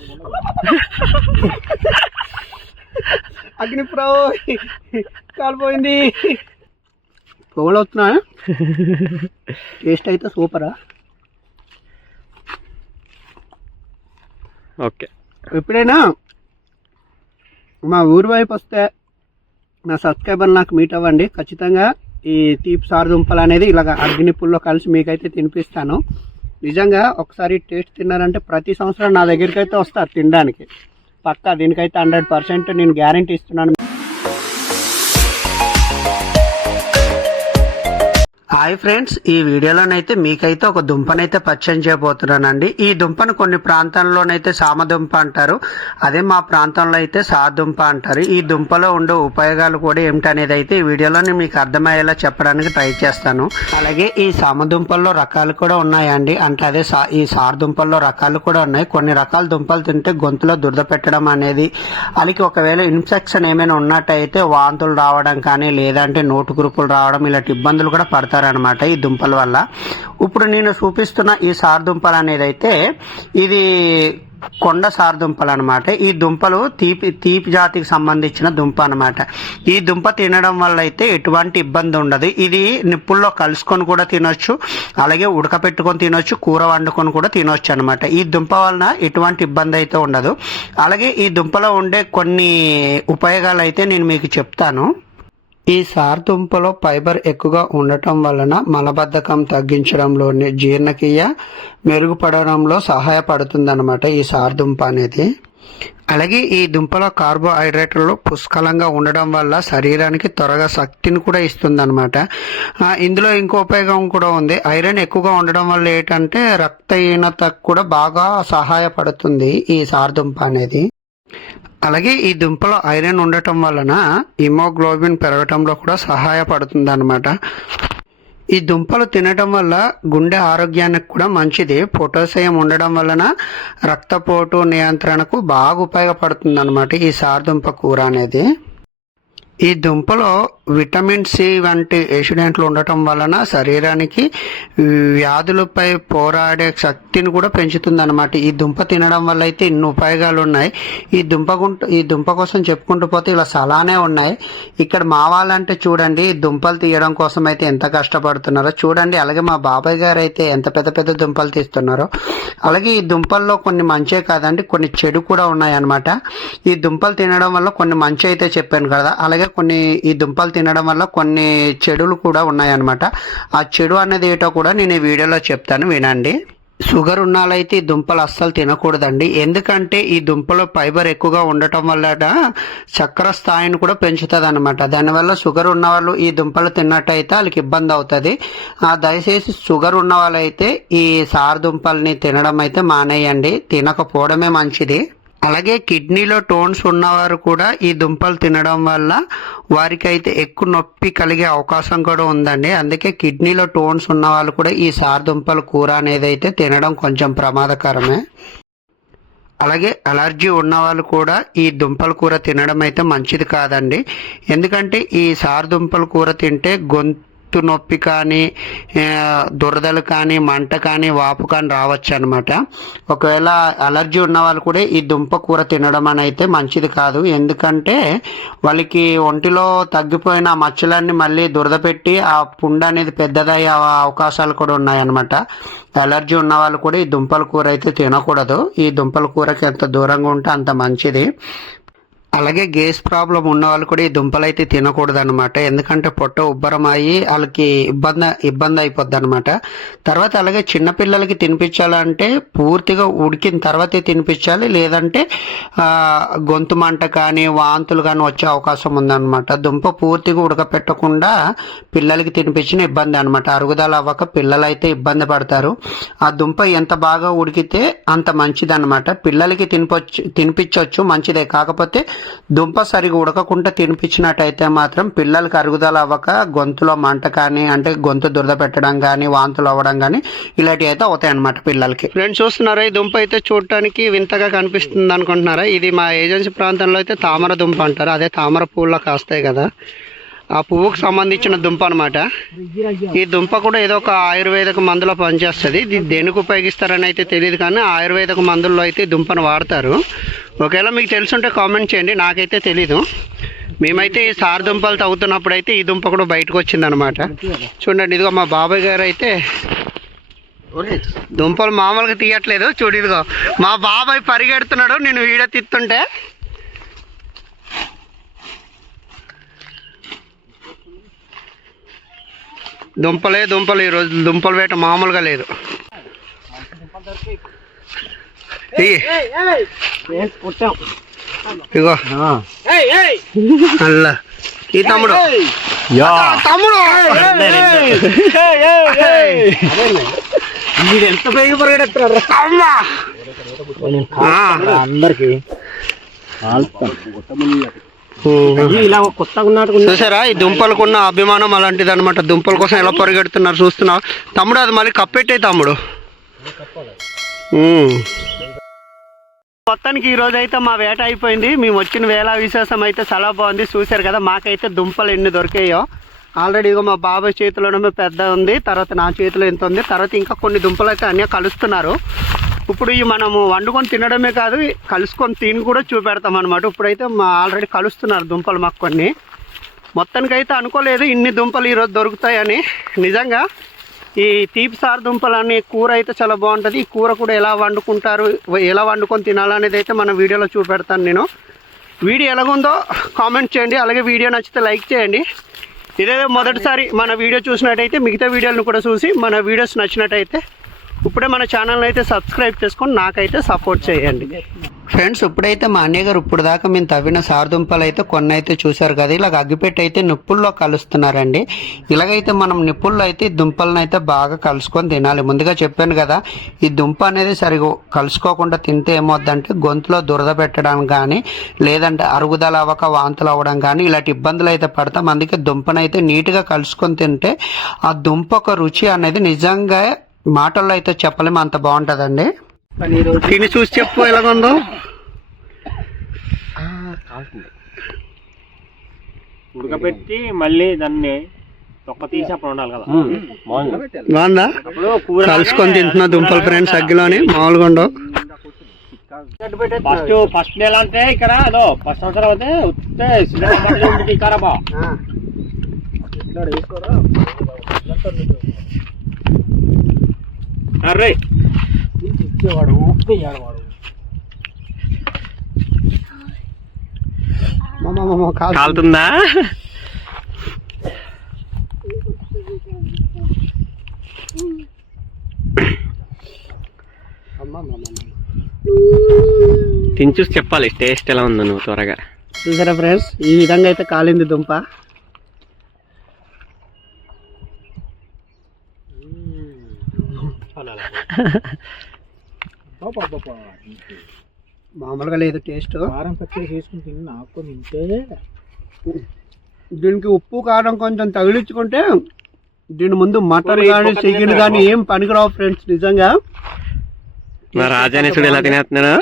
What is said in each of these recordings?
అగ్ని ప్రో కాలిపోయింది. పొగలు వస్తున్నా టేస్ట్ అయితే సూపరా. ఓకే. ఎప్పుడైనా మా ఊరు వైపు వస్తే నా సబ్స్క్రైబర్ నాకు మీట్ అవ్వండి. ఖచ్చితంగా ఈ తీపి సారు దుంపలు అనేది ఇలాగ అగ్నిపుల్లో కలిసి మీకైతే తినిపిస్తాను. నిజంగా ఒకసారి టేస్ట్ తిన్నారంటే ప్రతి సంవత్సరం నా దగ్గరికి అయితే వస్తారు తినడానికి. పక్కా దీనికైతే హండ్రెడ్ పర్సెంట్ నేను గ్యారంటీ ఇస్తున్నాను. హాయ్ ఫ్రెండ్స్ ఈ వీడియోలోనైతే మీకైతే ఒక దుంపనైతే పరిచయం చేయబోతున్నానండి. ఈ దుంపను కొన్ని ప్రాంతాల్లోనైతే సామదుంప అంటారు. అదే మా ప్రాంతంలో అయితే సాదుంప అంటారు. ఈ దుంపలో ఉండే ఉపయోగాలు కూడా ఏమిటనేది అయితే ఈ వీడియోలోనే మీకు అర్థమయ్యేలా చెప్పడానికి ట్రై చేస్తాను. అలాగే ఈ సామదుంపల్లో రకాలు కూడా ఉన్నాయండి. అంటే అదే సా ఈ సారదుంపల్లో రకాలు కూడా ఉన్నాయి. కొన్ని రకాల దుంపలు తింటే గొంతులో దురద పెట్టడం అనేది అలాగే ఒకవేళ ఇన్ఫెక్షన్ ఏమైనా ఉన్నట్టయితే వాంతులు రావడం కానీ లేదంటే నోటు కురుపులు రావడం ఇలాంటి ఇబ్బందులు కూడా అనమాట ఈ దుంపల వల్ల. ఇప్పుడు నేను చూపిస్తున్న ఈ సార్ దుంపలు అనేది అయితే ఇది కొండ సార్ దుంపలు అనమాట ఈ దుంపలు తీపి తీపి జాతికి సంబంధించిన దుంప అనమాట ఈ దుంప తినడం వల్ల అయితే ఎటువంటి ఇబ్బంది ఉండదు. ఇది నిప్పుల్లో కలుసుకొని కూడా తినొచ్చు అలాగే ఉడకపెట్టుకొని తినొచ్చు కూర వండుకొని కూడా తినొచ్చు అనమాట ఈ దుంప వలన ఎటువంటి ఇబ్బంది అయితే ఉండదు. అలాగే ఈ దుంపలో ఉండే కొన్ని ఉపయోగాలు అయితే నేను మీకు చెప్తాను. ఈ సారదుంపలో ఫైబర్ ఎక్కువగా ఉండటం వలన మలబద్ధకం తగ్గించడంలోని జీర్ణక్రియ మెరుగుపడడంలో సహాయపడుతుందన్నమాట ఈ సారదుంప అనేది. అలాగే ఈ దుంపలో కార్బోహైడ్రేట్లు పుష్కలంగా ఉండడం వల్ల శరీరానికి త్వరగా శక్తిని కూడా ఇస్తుందన్నమాట. అనమాట ఇందులో ఇంకో ఉపయోగం కూడా ఉంది. ఐరన్ ఎక్కువగా ఉండడం వల్ల ఏంటంటే రక్తహీనతకు కూడా బాగా సహాయపడుతుంది ఈ సారదుంప అనేది. అలాగే ఈ దుంపలో ఐరన్ ఉండటం వలన హిమోగ్లోబిన్ పెరగటంలో కూడా సహాయపడుతుంది అనమాట ఈ దుంపలు తినటం వల్ల గుండె ఆరోగ్యానికి కూడా మంచిది. పొటాషియం ఉండడం వలన రక్తపోటు నియంత్రణకు బాగా ఉపయోగపడుతుంది అనమాట ఈ సారదుంప కూర అనేది. ఈ దుంపలో విటమిన్ సి వంటి ఎసిడెంట్లు ఉండటం వలన శరీరానికి వ్యాధులపై పోరాడే శక్తిని కూడా పెంచుతుంది అనమాట ఈ దుంప తినడం వల్ల అయితే ఇన్ని ఉపయోగాలు ఉన్నాయి. ఈ దుంప గుంట ఈ దుంప కోసం చెప్పుకుంటూ పోతే ఇలా సలానే ఉన్నాయి. ఇక్కడ మా వాళ్ళంటే చూడండి దుంపలు తీయడం కోసం అయితే ఎంత కష్టపడుతున్నారో చూడండి. అలాగే మా బాబాయ్ గారు అయితే ఎంత పెద్ద పెద్ద దుంపలు తీస్తున్నారో. అలాగే ఈ దుంపల్లో కొన్ని మంచే కాదండి కొన్ని చెడు కూడా ఉన్నాయి అన్నమాట ఈ దుంపలు తినడం వల్ల కొన్ని మంచి అయితే చెప్పాను కదా. అలాగే కొన్ని ఈ దుంపలు తినడం వల్ల కొన్ని చెడులు కూడా ఉన్నాయన్నమాట. ఆ చెడు అనేది ఏటో కూడా నేను ఈ వీడియోలో చెప్తాను వినండి. షుగర్ ఉన్నాళ్ళైతే ఈ దుంపలు అస్సలు తినకూడదండి. ఎందుకంటే ఈ దుంపలో ఫైబర్ ఎక్కువగా ఉండటం వల్ల చక్కెర స్థాయిని కూడా పెంచుతుంది అనమాట దానివల్ల షుగర్ ఉన్నవాళ్ళు ఈ దుంపలు తిన్నట్టయితే వాళ్ళకి ఇబ్బంది అవుతుంది. ఆ, దయచేసి షుగర్ ఉన్న వాళ్ళైతే ఈ సార్ దుంపల్ని తినడం అయితే మానేయండి. తినకపోవడమే మంచిది. అలాగే కిడ్నీలో టోన్స్ ఉన్నవారు కూడా ఈ దుంపలు తినడం వల్ల వారికి అయితే ఎక్కువ నొప్పి కలిగే అవకాశం కూడా ఉందండి. అందుకే కిడ్నీలో టోన్స్ ఉన్న వాళ్ళు కూడా ఈ సార్ దుంపల కూర అనేది అయితే తినడం కొంచెం ప్రమాదకరమే. అలాగే అలర్జీ ఉన్న వాళ్ళు కూడా ఈ దుంపల కూర తినడం అయితే మంచిది కాదండి. ఎందుకంటే ఈ సార్ దుంపల కూర తింటే గొంతు నొప్పి కానీ దురదలు కానీ మంట కానీ వాపు కానీ రావచ్చు అనమాట ఒకవేళ అలర్జీ ఉన్న వాళ్ళు కూడా ఈ దుంప కూర తినడం అని అయితే మంచిది కాదు. ఎందుకంటే వాళ్ళకి ఒంటిలో తగ్గిపోయిన మచ్చలన్నీ మళ్ళీ దురద పెట్టి ఆ పుండు అనేది పెద్దదయ్యే అవకాశాలు కూడా ఉన్నాయన్నమాట అలర్జీ ఉన్న వాళ్ళు కూడా ఈ దుంపల కూర అయితే తినకూడదు. ఈ దుంపల కూరకి ఎంత దూరంగా ఉంటే అంత మంచిది. అలాగే గ్యాస్ ప్రాబ్లం ఉన్న వాళ్ళు కూడా ఈ దుంపలు అయితే తినకూడదు అనమాట ఎందుకంటే పొట్ట ఉబ్బరం అయ్యి వాళ్ళకి ఇబ్బంది ఇబ్బంది అయిపోద్ది అనమాట తర్వాత అలాగే చిన్నపిల్లలకి తినిపించాలంటే పూర్తిగా ఉడికిన తర్వాతే తినిపించాలి. లేదంటే గొంతు మంట కానీ వాంతులు కానీ వచ్చే అవకాశం ఉందన్నమాట. దుంప పూర్తిగా ఉడకపెట్టకుండా పిల్లలకి తినిపించిన ఇబ్బంది అనమాట అరుగుదల అవ్వక పిల్లలు అయితే ఇబ్బంది పడతారు. ఆ దుంప ఎంత బాగా ఉడికితే అంత మంచిది అనమాట పిల్లలకి తినిపొచ్చు తినిపించవచ్చు మంచిదే. కాకపోతే దుంప సరిగా ఉడకకుండా తినిపించినట్టయితే మాత్రం పిల్లలకి అరుగుదల అవ్వక గొంతులో మంట కానీ అంటే గొంతు దురద పెట్టడం కానీ వాంతులు అవ్వడం కానీ ఇలాంటివి అయితే అవుతాయి అనమాట పిల్లలకి. ఫ్రెండ్స్ చూస్తున్నారా? ఈ దుంప అయితే చూడటానికి వింతగా కనిపిస్తుంది అనుకుంటున్నారా? ఇది మా ఏజెన్సీ ప్రాంతంలో అయితే తామర దుంప అంటారు. అదే తామర పూల్లో కాస్తాయి కదా. ఆ పువ్వుకు సంబంధించిన దుంప అనమాట ఈ దుంప కూడా ఏదో ఒక ఆయుర్వేదిక మందులో పనిచేస్తుంది. ఇది దేనికి ఉపయోగిస్తారని అయితే తెలియదు కానీ ఆయుర్వేదిక మందుల్లో అయితే దుంపను వాడతారు. ఒకవేళ మీకు తెలుసుంటే కామెంట్ చేయండి. నాకైతే తెలీదు. మేమైతే ఈ సార్ దుంపలు తవ్వుతున్నప్పుడు అయితే ఈ దుంప కూడా బయటకు వచ్చిందనమాట చూడండి ఇదిగో మా బాబాయ్ గారు అయితే దుంపలు మామూలుగా తీయట్లేదు. చూడు ఇదిగో మా బాబాయ్ పరిగెడుతున్నాడు. నేను వీడియో తిత్తుంటే దుంపలే దుంపలు ఈరోజు. దుంపల వేట మామూలుగా లేదు. ఇగో. అల్లా. ఈ తమ్ముడు. తమ్ముడు. ఎంత పైకి పరిగెడతారు. అందరికి. ఇలా కొత్తగా ఉన్నట్టు చూసారా? ఈ దుంపలకున్న అభిమానం అలాంటిది అనమాట దుంపల కోసం ఎలా పరిగెడుతున్నారు చూస్తున్నావు? తమ్ముడు అది మళ్ళీ కప్పెట్టే తమ్ముడు. మొత్తానికి ఈ రోజు అయితే మా వేట అయిపోయింది. మేము వచ్చిన వేళ విశేషం అయితే చాలా బాగుంది. చూశారు కదా మాకైతే దుంపలు ఎన్ని దొరికాయో. ఆల్రెడీ ఇగో మా బాబాయ్ చేతిలోనే పెద్ద ఉంది తర్వాత నా చేతిలో ఎంత ఉంది తర్వాత ఇంకా కొన్ని దుంపలు అయితే అన్నీ కలుస్తున్నారు. ఇప్పుడు ఇవి మనము వండుకొని తినడమే కాదు కలుసుకొని తిని కూడా చూపెడతాం అనమాట ఇప్పుడైతే మా ఆల్రెడీ కలుస్తున్నారు దుంపలు మాకు కొన్ని. మొత్తానికైతే అనుకోలేదు ఇన్ని దుంపలు ఈరోజు దొరుకుతాయని. నిజంగా ఈ తీపి సారు దుంపలు అనే కూర అయితే చాలా బాగుంటుంది. ఈ కూర కూడా ఎలా వండుకుంటారు ఎలా వండుకొని తినాలనేది అయితే మన వీడియోలో చూపెడతాను నేను. వీడియో ఎలాగుందో కామెంట్ చేయండి అలాగే వీడియో నచ్చితే లైక్ చేయండి. ఇదేదో మొదటిసారి మన వీడియో చూసినట్టయితే మిగతా వీడియోలను కూడా చూసి మన వీడియోస్ నచ్చినట్టయితే ఇప్పుడే మన ఛానల్ని అయితే సబ్స్క్రైబ్ చేసుకొని నాకైతే సపోర్ట్ చేయండి. ఫ్రెండ్స్ ఇప్పుడైతే మా అన్నయ్య గారు ఇప్పుడు దాకా మేము తవ్విన సారదుంపలు అయితే కొన్ని అయితే చూసారు కదా ఇలాగ అగ్గిపెట్టి అయితే నిప్పుల్లో కలుస్తున్నారండి. ఇలాగైతే మనం నిప్పుల్లో అయితే దుంపలను అయితే బాగా కలుసుకొని తినాలి. ముందుగా చెప్పాను కదా ఈ దుంప అనేది సరిగా కలుసుకోకుండా తింటే ఏమవుద్దంటే గొంతులో దురద పెట్టడం కానీ లేదంటే అరుగుదల అవ్వక వాంతులు అవ్వడం కానీ ఇలాంటి ఇబ్బందులు అయితే పడతాం. అందుకే దుంపనైతే నీట్గా కలుసుకొని తింటే ఆ దుంప ఒక రుచి అనేది నిజంగా మాటల్లో అయితే చెప్పలేము అంత బాగుంటుందండి. తిని చూసి చెప్పు ఎలాగుందో ఉడకబెట్టి మళ్ళీ దాన్ని తొక్క తీసి అప్పుడు ఉండాలి కదా. బాగుంది. కలుసుకొని తింటున్నా దుంపల ఫ్రెండ్స్ అగ్గిలోని మామూలుగా ఉండవు. ఫస్ట్ ఫస్ట్ నెల అంటే ఇక్కడ అదో ఫస్ట్ సంవత్సరం అయితే ఉత్తే సినిమా ఇకారాబా అర్రే ఇచ్చేవాడు వాడు మామ, మామ, కాలు- కాలుతుందా. తిని చూసి చెప్పాలి టేస్ట్ ఎలా ఉందో నువ్వు త్వరగా. చూసారా ఫ్రెండ్స్? ఈ విధంగా అయితే కాలింది దుంప. మామూలుగా లేదు టేస్ట్. కారం పచ్చడి చేసుకుని తిని నాకు తింటే దీనికి ఉప్పు కారం కొంచెం తగిలించుకుంటే దీని ముందు మటన్ కానీ చికెన్ కానీ ఏం పనికిరావు ఫ్రెండ్స్ నిజంగా. మా రాజాని చూడు ఎలా తినేస్తున్నాడు.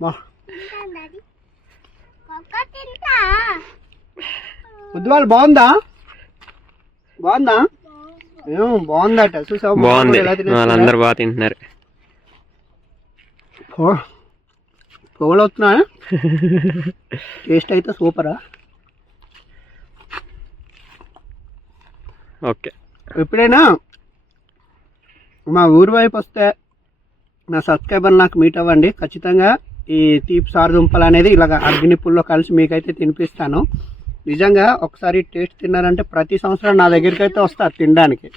మా- ఉద్వాలు బాగుందా? బాగుందా? బాగుందట. చూసావా? బాగుంది? వాళ్ళందరూ బాగా తింటున్నారు. పొగలు వస్తున్నా టేస్ట్ అయితే సూపరా. ఓకే. ఎప్పుడైనా మా ఊరి వైపు వస్తే నా సబ్స్క్రైబర్ నాకు మీట్ అవ్వండి. ఖచ్చితంగా ఈ తీపి సారు దుంపలు అనేది ఇలాగ అగ్నిపుల్లో కలిసి మీకైతే తినిపిస్తాను. నిజంగా ఒకసారి టేస్ట్ తిన్నారంటే ప్రతి సంవత్సరం నా దగ్గరికి అయితే వస్తారు తినడానికి.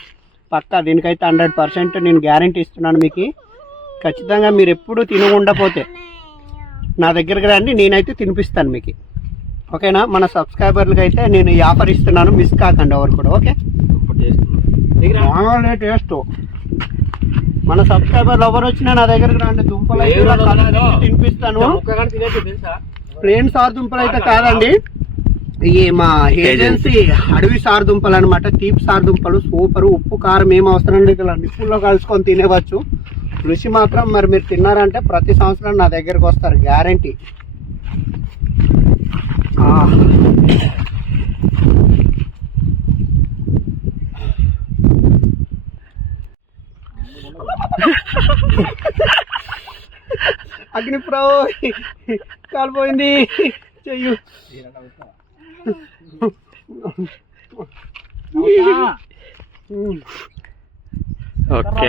పక్కా దీనికైతే హండ్రెడ్ పర్సెంట్ నేను గ్యారంటీ ఇస్తున్నాను మీకు. ఖచ్చితంగా మీరు ఎప్పుడు తినకుండపోతే నా దగ్గరికి రండి నేనైతే తినిపిస్తాను మీకు. ఓకేనా? మన సబ్స్క్రైబర్లకి అయితే నేను ఈ ఆఫర్ ఇస్తున్నాను మిస్ కాకండి ఎవరు కూడా ఓకే? టేస్ట్. మన సబ్స్క్రైబర్లు ఎవరు వచ్చినా నా దగ్గరికి రండి దుంపలు తినిపిస్తాను. ప్లేన్ సార్ దుంపలు అయితే కాదండి. ఈ మా ఏజెన్సీ అడవి సారదుంపలు అనమాట తీపి సారదుంపలు సూపర్ ఉప్పు కారం ఏం అవసరం లేదు ఇలా నిప్పుల్లో కలుసుకొని తినేవచ్చు. రుచి మాత్రం మరి మీరు తిన్నారంటే ప్రతి సంవత్సరం నా దగ్గరకు వస్తారు గ్యారంటీ. అగ్నిప్రావు కాలిపోయింది చెయ్యు. ఓకే.